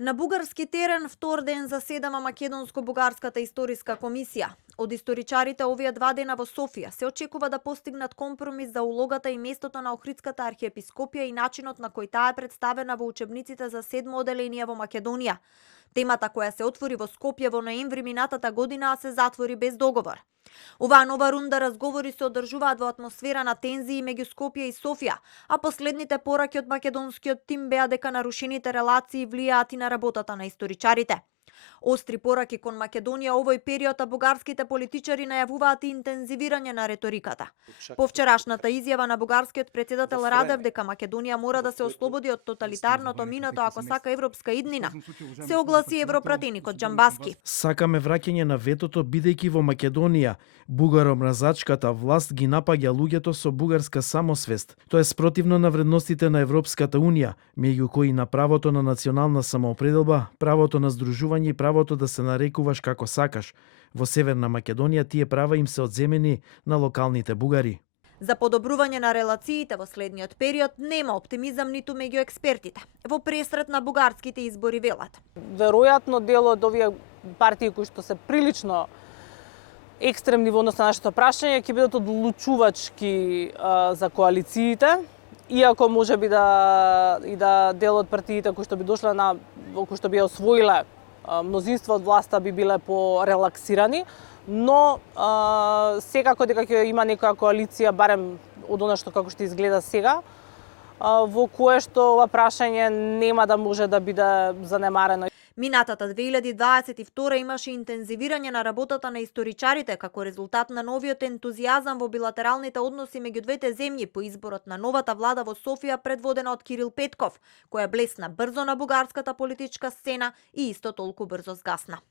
На бугарски терен втор ден заседава Македонско-бугарската историска комисија. Од историчарите овие 2 дена во Софија се очекува да постигнат компромис за улогата и местото на Охридската архиепископија и начинот на кој таа е представена во учебниците за 7 оделение во Македонија. Темата која се отвори во Скопје во ноември минатата година се затвори без договор. Оваа нова рунда разговори се одржуваат во атмосфера на тензии меѓу Скопје и Софија, а последните пораки од македонскиот тим беа дека нарушените релации влијаат и на работата на историчарите. Остри пораки кон Македонија овој период, а бугарските политичари најавуваат и интензивирање на реториката. По вчерашната изјава на бугарскиот председател Радев дека Македонија мора да се ослободи од тоталитарното минато ако сака европска иднина, се огласи европратеникот Џамбаски. Сакаме враќање на ветото бидејќи во Македонија бугаромразачката власт ги напаѓа луѓето со бугарска самосвест. Тоа е спротивно на вредностите на Европската унија, меѓу кои на правото на национална самоопределба, правото на здружување и правото да се нарекуваш како сакаш. Во Северна Македонија тие права им се одземени на локалните бугари. За подобрување на релациите во следниот период нема оптимизам ниту меѓу експертите. Во пресрет на бугарските избори велат. Веројатно дел од овие партии кои што се прилично екстремни во однос на нашето прашање ќе бидат одлучувачки за коалициите, иако може би да дел од партиите кои што би дошле кои што би освоиле мнозинство од власта би биле порелаксирани, но секако дека ќе има некоја коалиција, барем од она што како што изгледа сега, во кое што ова прашање нема да може да биде занемарено. Минатата 2022 имаше интензивирање на работата на историчарите како резултат на новиот ентузијазам во билатералните односи меѓу двете земји по изборот на новата влада во Софија предводена од Кирил Петков, која блесна брзо на бугарската политичка сцена и исто толку брзо згасна.